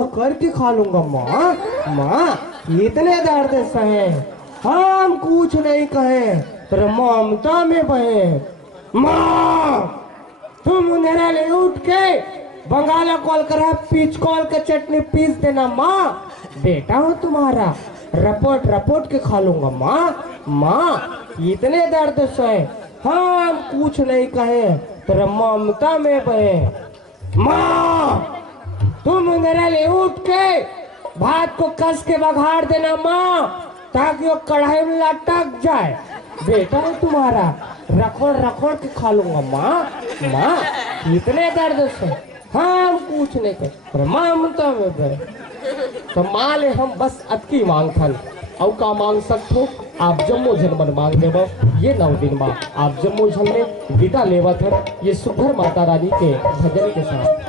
करके खा लूंगा माँ। माँ इतने दर्द सहे, हम कुछ नहीं कहे, तेरे ममता में बहे। माँ तुम मेरे लिए उठ के बंगाला कॉल करा, पीच कॉल का चटनी पीस देना माँ। बेटा हो तुम्हारा, रपोट रपोट के खा लूंगा माँ। माँ इतने दर्द सहे, हम कुछ नहीं कहे, तेरे ममता में बहे। माँ तुम मेरे लिए उठ के भात को कस के बघाड़ देना माँ, ताकि वो कढ़ाई में लटक जाए। बेटा है तुम्हारा, रखोड़ रखोड़ के खा लूंगा माँ। माँ इतने दर्द से हम कुछ नहीं कर ममता में बहे। तो माँ ले हम बस अतकी मांग थल, और का मांग सकते आप जम्मो जनमन मांग देव। ये 9 दिन माँ आप जम्मो झल में विदा लेवत है, ये सुघर माता रानी के भजन के साथ।